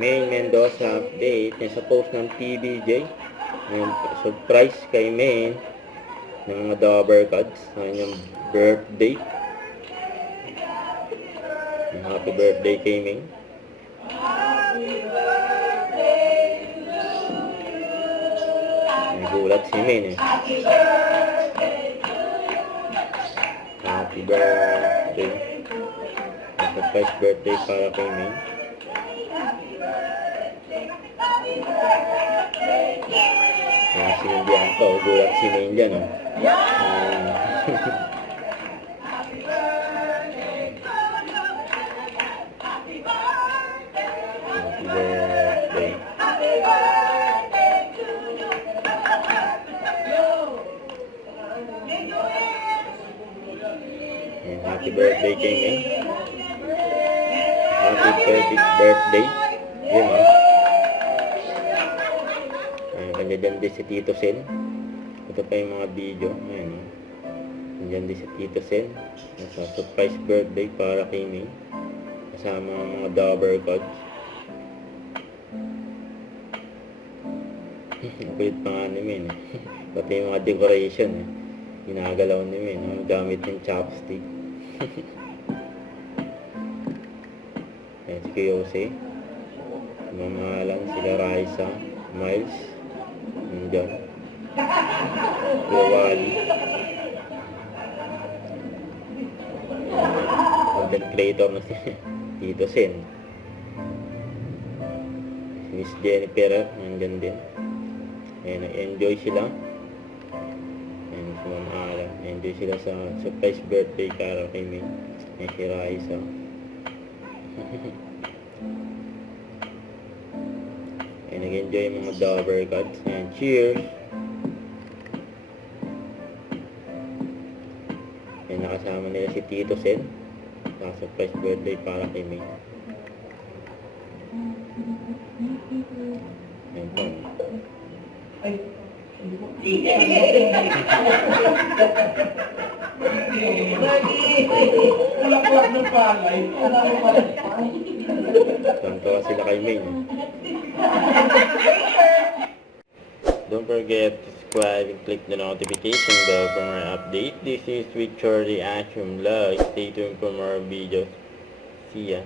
Main Mendoza update. Yan sa post ng TBJ. Yan, surprise kay Main ng mga Dabber Cards sa kanyang birthday. Happy birthday kay Main. May gulat si Main eh. Happy birthday. Surprise birthday para kay Main. Kaya sinundihan ko, gulat si Main dyan oh. Happy birthday. Happy birthday kay Main. Happy 30th birthday. Yun oh. Kanya dyan din si Tito Sen. Ito pa yung mga video. Ayan oh. Kanya din si Tito Sen. Nasa surprise birthday para kay Main. Kasama ang mga Dabber Cards. Kulit pa nga ni Main eh. Pati yung mga decoration eh. Ginagalaw ni Main oh. Gamit yung chopstick. Ayan si Kiyose. Mamahalan sila Raisa, Miles, nandiyan. Kuya Wally. Content creator na si Tito Sen. Miss Jennifer, nandiyan din. Ayan, enjoy sila. Ayan, si Mama Ala. Enjoy sila sa surprise birthday para kay May. Ayan si Raisa. Ayan, nag-enjoy yung mga Dabber Cards. Ayan, cheers! Ayan, nakasama nila si Tito Sen. Sa surprise birthday para kay May. Ayan po. Ay, kulak-kulak ng palay. Tantawa sila kay May. Don't forget to subscribe and click the notification bell for more update. This is with Shorty Action Vlog. Stay tuned for more videos. See ya.